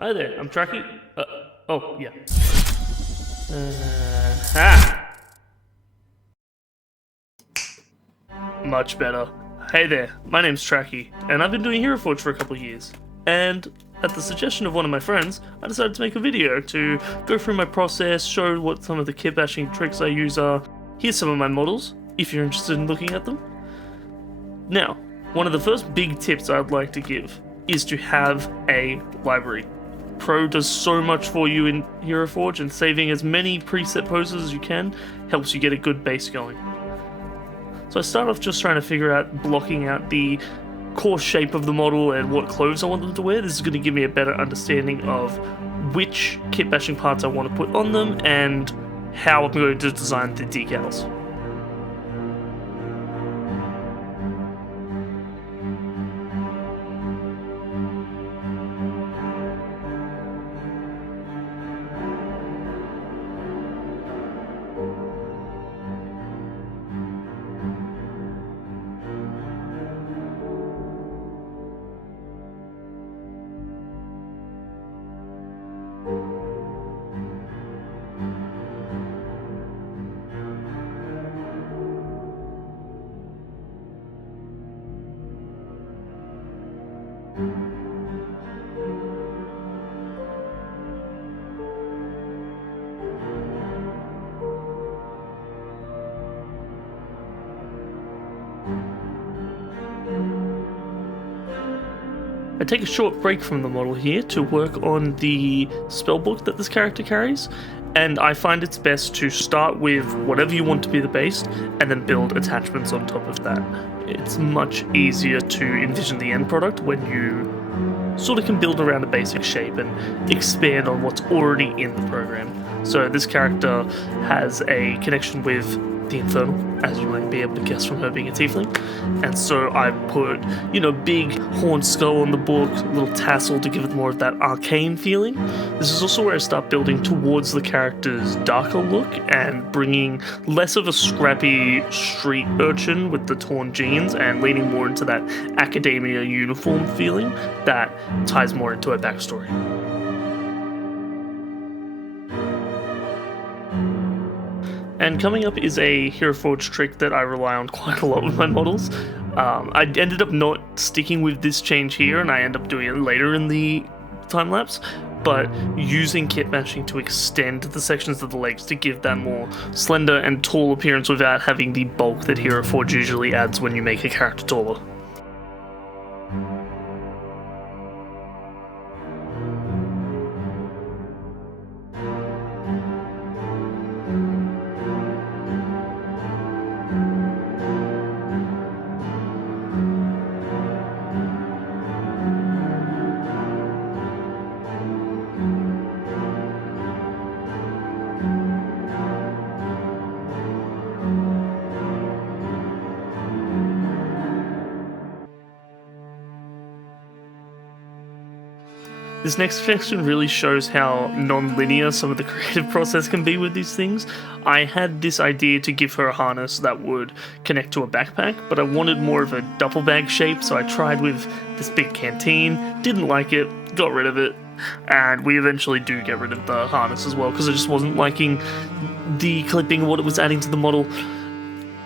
Hi there, I'm Tracky. Oh, yeah. Ha! Much better. Hey there, my name's Tracky, and I've been doing Heroforge for a couple of years. And at the suggestion of one of my friends, I decided to make a video to go through my process, show what some of the kit bashing tricks I use are. Here's some of my models, if you're interested in looking at them. Now, one of the first big tips I'd like to give is to have a library. Pro does so much for you in Heroforge, and saving as many preset poses as you can helps you get a good base going. So I start off just trying to figure out blocking out the core shape of the model and what clothes I want them to wear. This is going to give me a better understanding of which kit bashing parts I want to put on them and how I'm going to design the decals. I take a short break from the model here to work on the spellbook that this character carries, and I find it's best to start with whatever you want to be the base and then build attachments on top of that. It's much easier to envision the end product when you sort of can build around a basic shape and expand on what's already in the program. So this character has a connection with the Infernal, as you might be able to guess from her being a Tiefling. And so I put, big horned skull on the book, a little tassel to give it more of that arcane feeling. This is also where I start building towards the character's darker look and bringing less of a scrappy street urchin with the torn jeans and leaning more into that academia uniform feeling that ties more into her backstory. And coming up is a Heroforge trick that I rely on quite a lot with my models. I ended up not sticking with this change here, and I end up doing it later in the time lapse, but using kit bashing to extend the sections of the legs to give that more slender and tall appearance without having the bulk that Heroforge usually adds when you make a character taller. This next section really shows how non-linear some of the creative process can be with these things. I had this idea to give her a harness that would connect to a backpack, but I wanted more of a duffel bag shape, so I tried with this big canteen, didn't like it, got rid of it, and we eventually do get rid of the harness as well, because I just wasn't liking the clipping, what it was adding to the model.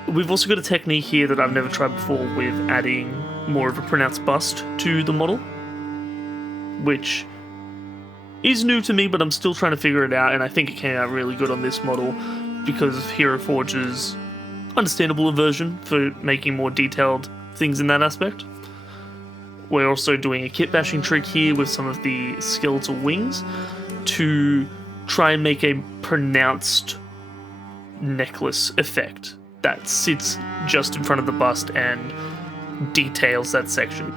We've also got a technique here that I've never tried before with adding more of a pronounced bust to the model, which is new to me, but I'm still trying to figure it out, and I think it came out really good on this model because of Heroforge's understandable aversion for making more detailed things in that aspect. We're also doing a kit bashing trick here with some of the skeletal wings to try and make a pronounced necklace effect that sits just in front of the bust and details that section.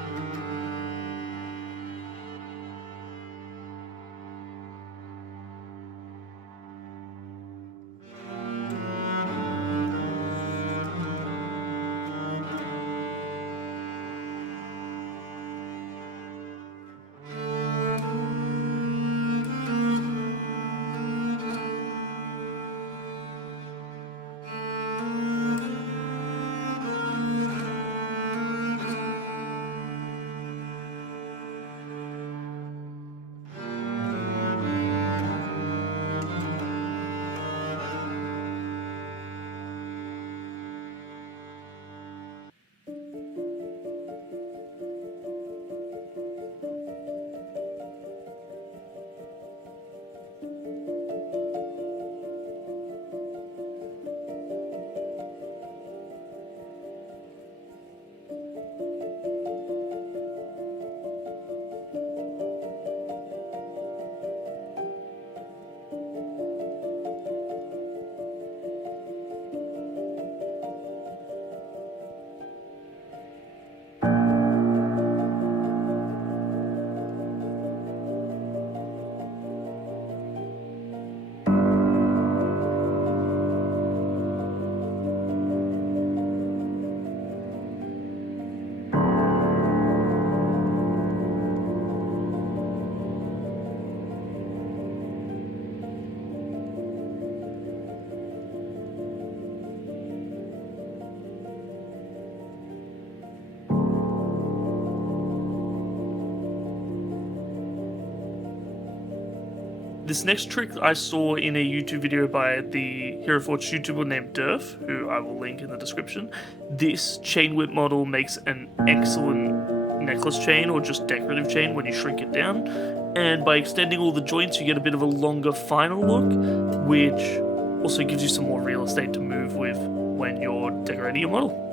This next trick I saw in a YouTube video by the Heroforge YouTuber named Durf, who I will link in the description. This chain whip model makes an excellent necklace chain or just decorative chain when you shrink it down. And by extending all the joints, you get a bit of a longer final look, which also gives you some more real estate to move with when you're decorating your model.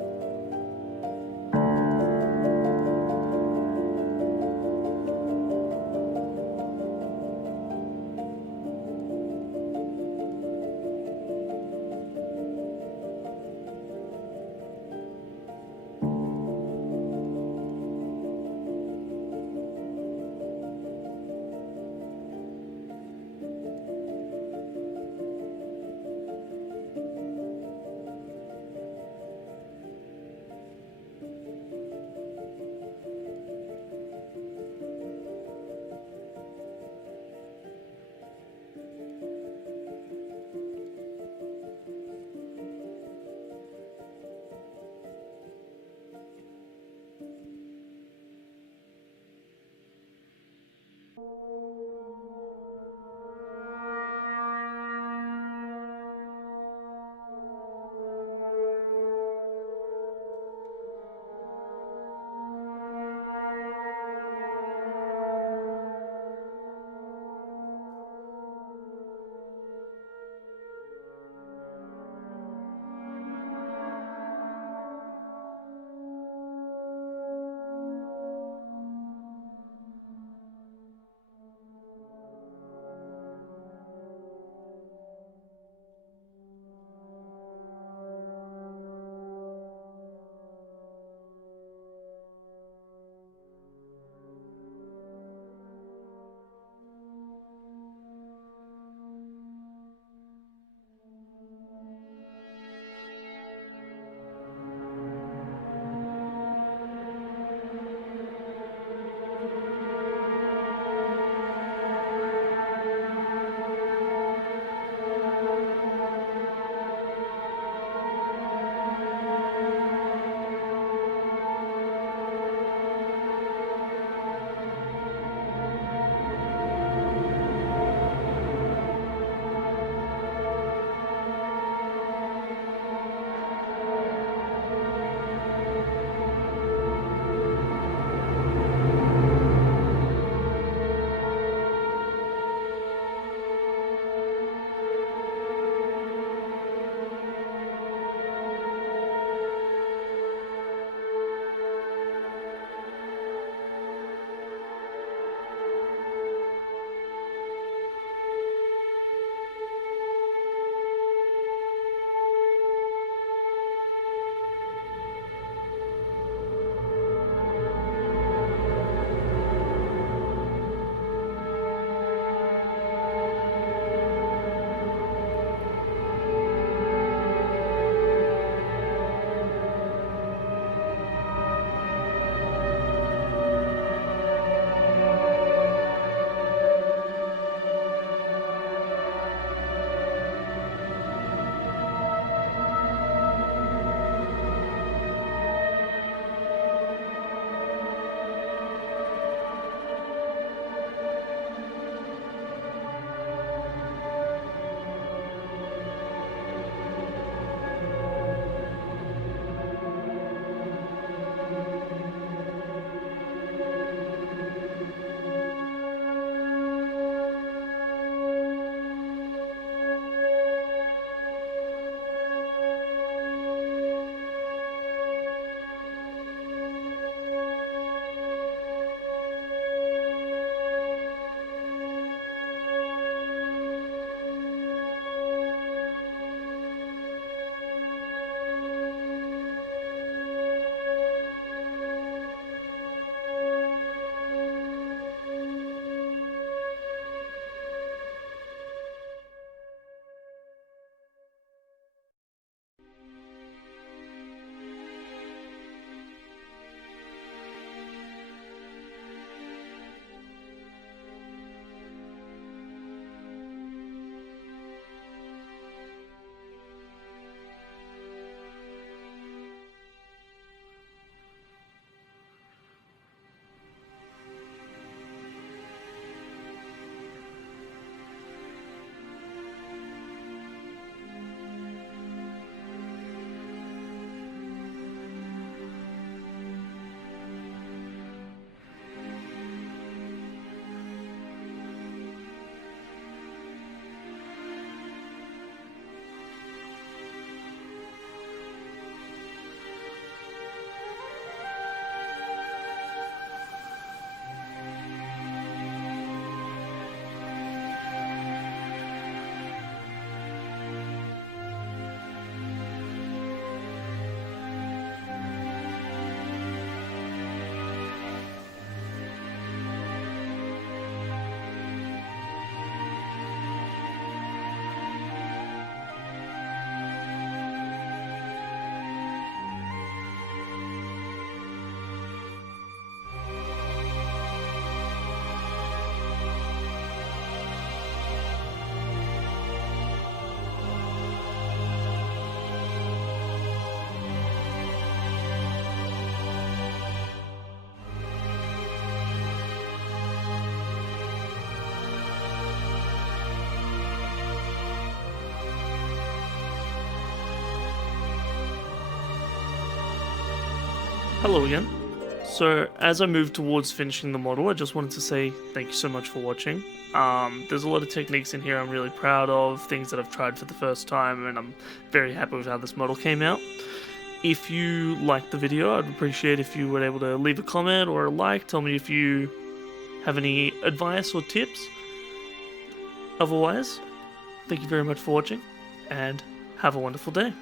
Hello again. So as I move towards finishing the model, I just wanted to say thank you so much for watching. There's a lot of techniques in here I'm really proud of, things that I've tried for the first time, and I'm very happy with how this model came out. If you liked the video, I'd appreciate if you were able to leave a comment or a like, tell me if you have any advice or tips. Otherwise, thank you very much for watching, and have a wonderful day.